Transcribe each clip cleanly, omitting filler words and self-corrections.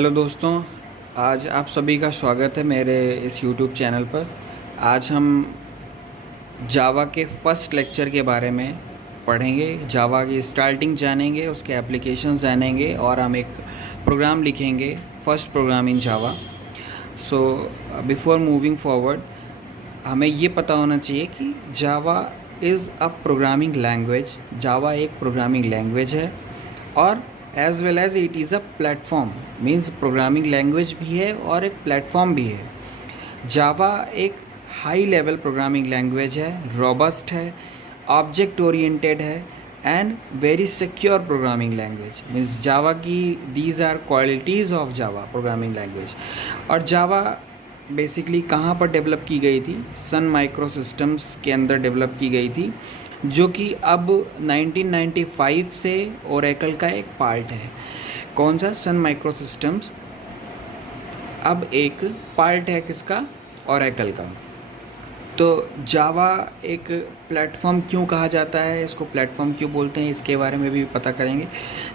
Hello दोस्तों, आज आप सभी का स्वागत है मेरे इस यूट्यूब चैनल पर। आज हम जावा के फर्स्ट लेक्चर के बारे में पढ़ेंगे। जावा की स्टार्टिंग जानेंगे, उसके एप्लीकेशंस जानेंगे और हम एक प्रोग्राम लिखेंगे, first program in Java. So before moving forward, हमें ये पता होना चाहिए कि Java is a programming language. Java एक प्रोग्रामिंग लैंग्वेज है और as well as it is a platform. Means programming language भी है और एक प्लेटफॉर्म भी है। जावा एक हाई लेवल प्रोग्रामिंग लैंग्वेज है, रॉबस्ट है, ऑब्जेक्ट ओरिएंटेड है and very secure programming language. Means Java की these are qualities of Java programming language. और जावा बेसिकली कहाँ पर डेवलप की गई थी? सन माइक्रो सिस्टम्स के अंदर डेवलप की गई थी, जो कि अब 1995 से ओरेकल का एक पार्ट है। कौन सा? सन माइक्रो सिस्टम्स अब एक पार्ट है किसका? ओरेकल का। तो जावा एक प्लेटफॉर्म क्यों कहा जाता है, इसको प्लेटफॉर्म क्यों बोलते हैं, इसके बारे में भी पता करेंगे।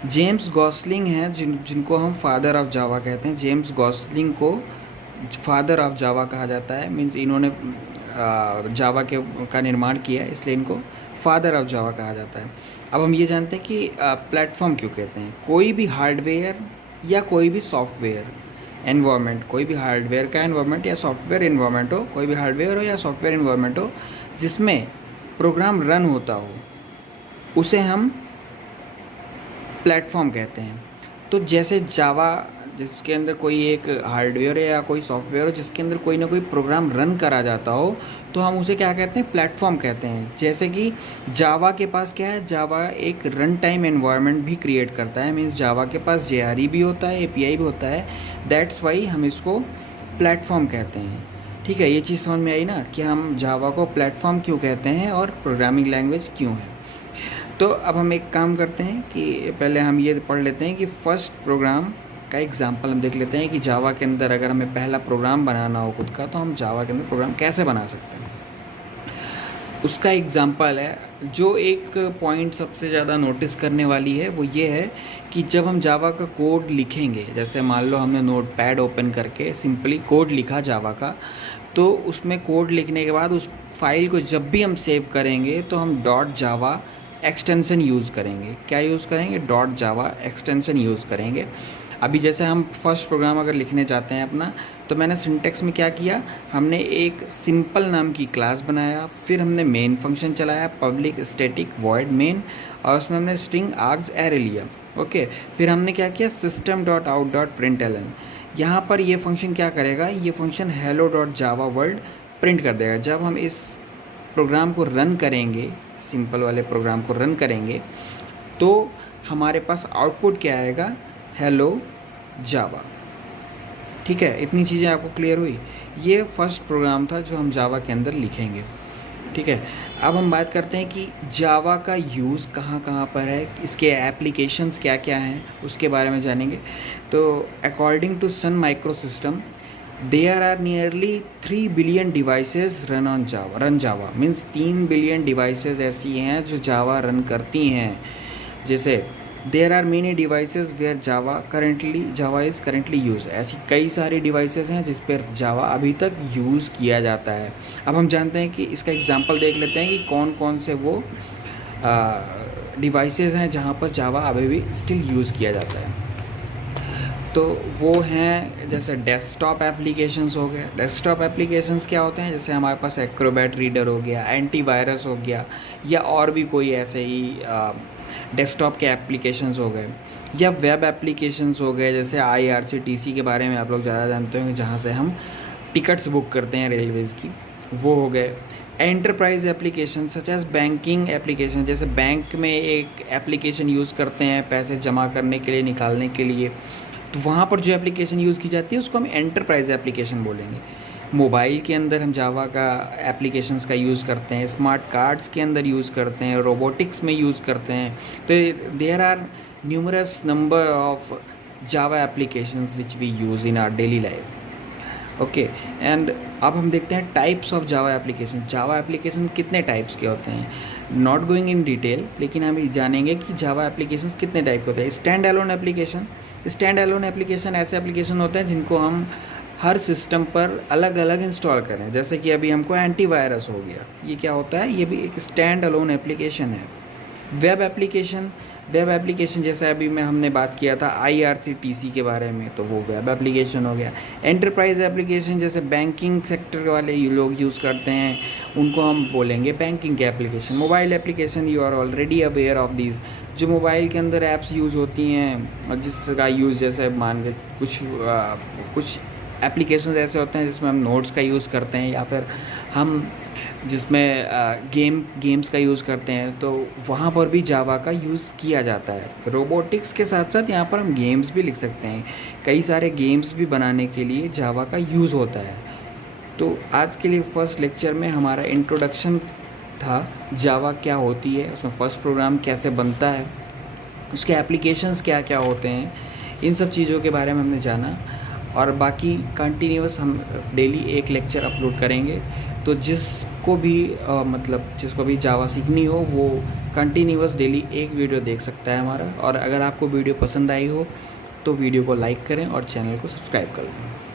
जेम्स गॉसलिंग हैं जिनको हम फादर ऑफ जावा कहते हैं। जेम्स गॉसलिंग को फादर ऑफ जावा कहा जाता है। मीन्स इन्होंने जावा का निर्माण किया है, इसलिए इनको फादर ऑफ जावा कहा जाता है। अब हम ये जानते हैं कि प्लेटफॉर्म क्यों कहते हैं। कोई भी हार्डवेयर या कोई भी सॉफ्टवेयर एनवायरनमेंट, कोई भी हार्डवेयर का एनवायरनमेंट या सॉफ्टवेयर एनवायरनमेंट हो, कोई भी हार्डवेयर हो या सॉफ्टवेयर एनवायरनमेंट हो जिसमें प्रोग्राम रन होता हो, उसे हम प्लेटफॉर्म कहते हैं। तो जैसे जावा, जिसके अंदर कोई एक हार्डवेयर या कोई सॉफ्टवेयर हो जिसके अंदर कोई ना कोई प्रोग्राम रन करा जाता हो, तो हम उसे क्या कहते हैं? प्लेटफॉर्म कहते हैं। जैसे कि जावा के पास क्या है? जावा एक रन टाइम एनवायरनमेंट भी क्रिएट करता है। मीन्स जावा के पास JRE भी होता है, API भी होता है। दैट्स वाई हम इसको प्लेटफॉर्म कहते हैं। ठीक है, ये चीज़ समझ में आई ना कि हम जावा को प्लेटफॉर्म क्यों कहते हैं और प्रोग्रामिंग लैंग्वेज क्यों है। तो अब हम एक काम करते हैं कि पहले हम ये पढ़ लेते हैं कि फर्स्ट प्रोग्राम का एग्जांपल हम देख लेते हैं कि जावा के अंदर अगर हमें पहला प्रोग्राम बनाना हो खुद का, तो हम जावा के अंदर प्रोग्राम कैसे बना सकते हैं। उसका एग्जांपल है, जो एक पॉइंट सबसे ज़्यादा नोटिस करने वाली है वो ये है कि जब हम जावा का कोड लिखेंगे, जैसे मान लो हमने नोटपैड ओपन करके सिंपली कोड लिखा जावा का, तो उसमें कोड लिखने के बाद उस फाइल को जब भी हम सेव करेंगे तो हम .java एक्सटेंशन यूज़ करेंगे। क्या यूज़ करेंगे? .java एक्सटेंशन यूज़ करेंगे। अभी जैसे हम फर्स्ट प्रोग्राम अगर लिखने चाहते हैं अपना, तो मैंने सिंटेक्स में क्या किया, हमने एक सिंपल नाम की क्लास बनाया, फिर हमने मेन फंक्शन चलाया, पब्लिक स्टैटिक वॉइड मेन, और उसमें हमने स्ट्रिंग आर्ग्स एरे लिया। ओके, फिर हमने क्या किया, system.out.println। यहाँ पर ये फंक्शन क्या करेगा? ये फंक्शन hello.java वर्ल्ड प्रिंट कर देगा। जब हम इस प्रोग्राम को रन करेंगे, सिंपल वाले प्रोग्राम को रन करेंगे, तो हमारे पास आउटपुट क्या आएगा? हेलो जावा। ठीक है, इतनी चीज़ें आपको क्लियर हुई। ये फर्स्ट प्रोग्राम था जो हम जावा के अंदर लिखेंगे। ठीक है, अब हम बात करते हैं कि जावा का यूज़ कहाँ कहाँ पर है, इसके एप्लीकेशंस क्या क्या हैं, उसके बारे में जानेंगे। तो according to Sun Micro System, there are nearly 3 billion devices run Java. Means 3 billion devices ऐसी हैं जो जावा रन करती हैं। जैसे there are many devices where Java is currently use. ऐसी कई सारी डिवाइसेस हैं जिस पर जावा अभी तक यूज़ किया जाता है। अब हम जानते हैं कि इसका एग्जांपल देख लेते हैं कि कौन कौन से वो डिवाइसेस हैं जहाँ पर जावा अभी भी स्टिल यूज़ किया जाता है। तो वो हैं, जैसे डेस्कटॉप एप्लीकेशंस हो गए। डेस्कटॉप एप्लीकेशंस क्या होते हैं? जैसे हमारे पास एक्रोबैट रीडर हो गया, एंटीवायरस हो गया, या और भी कोई ऐसे ही डेस्कटॉप के एप्लीकेशंस हो गए, या वेब एप्लीकेशंस हो गए। जैसे IRCTC के बारे में आप लोग ज़्यादा जानते होंगे, जहाँ से हम टिकट्स बुक करते हैं रेलवेज़ की, वो हो गए। Enterprise application such as banking application, जैसे बैंक में एक एप्लीकेशन यूज़ करते हैं पैसे जमा करने के लिए, निकालने के लिए, तो वहाँ पर जो एप्लीकेशन यूज़ की जाती है उसको हम एंटरप्राइज एप्लीकेशन बोलेंगे। मोबाइल के अंदर हम जावा का एप्लीकेशंस का यूज़ करते हैं, स्मार्ट कार्ड्स के अंदर यूज़ करते हैं, रोबोटिक्स में यूज़ करते हैं। तो there are numerous number of Java applications which we use in our daily life. Okay. And अब हम देखते हैं types of Java application. Java application कितने टाइप्स के होते हैं, नॉट गोइंग इन डिटेल, लेकिन हम जानेंगे कि जावा एप्लीकेशन कितने टाइप के होते हैं। Standalone application, standalone application ऐसे एप्लीकेशन होते हैं जिनको हम हर सिस्टम पर अलग अलग इंस्टॉल करें। जैसे कि अभी हमको एंटीवायरस हो गया, ये क्या होता है, ये भी एक स्टैंड एलोन एप्लीकेशन है। वेब एप्लीकेशन, वेब एप्लीकेशन जैसे अभी मैं हमने बात किया था IRCTC के बारे में, तो वो वेब एप्लीकेशन हो गया। एंटरप्राइज एप्लीकेशन जैसे बैंकिंग सेक्टर वाले लोग यूज़ करते हैं, उनको हम बोलेंगे बैंकिंग के application. Mobile application, you are already aware of these, जो मोबाइल के अंदर ऐप्स यूज़ होती हैं और जिसका यूज़ जैसे मान के कुछ एप्लीकेशन ऐसे होते हैं जिसमें हम नोट्स का यूज़ करते हैं, या फिर हम जिसमें गेम्स का यूज़ करते हैं, तो वहाँ पर भी जावा का यूज़ किया जाता है। रोबोटिक्स के साथ साथ यहाँ पर हम गेम्स भी लिख सकते हैं, कई सारे गेम्स भी बनाने के लिए जावा का यूज़ होता है। तो आज के लिए फर्स्ट लेक्चर में हमारा इंट्रोडक्शन था, जावा क्या होती है, उसमें फर्स्ट प्रोग्राम कैसे बनता है, उसके एप्लीकेशंस क्या क्या होते हैं, इन सब चीज़ों के बारे में हमने जाना। और बाकी कंटिन्यूअस हम डेली एक लेक्चर अपलोड करेंगे, तो जिसको भी जिसको भी जावा सीखनी हो वो कंटिन्यूअस डेली एक वीडियो देख सकता है हमारा। और अगर आपको वीडियो पसंद आई हो तो वीडियो को लाइक करें और चैनल को सब्सक्राइब कर लें।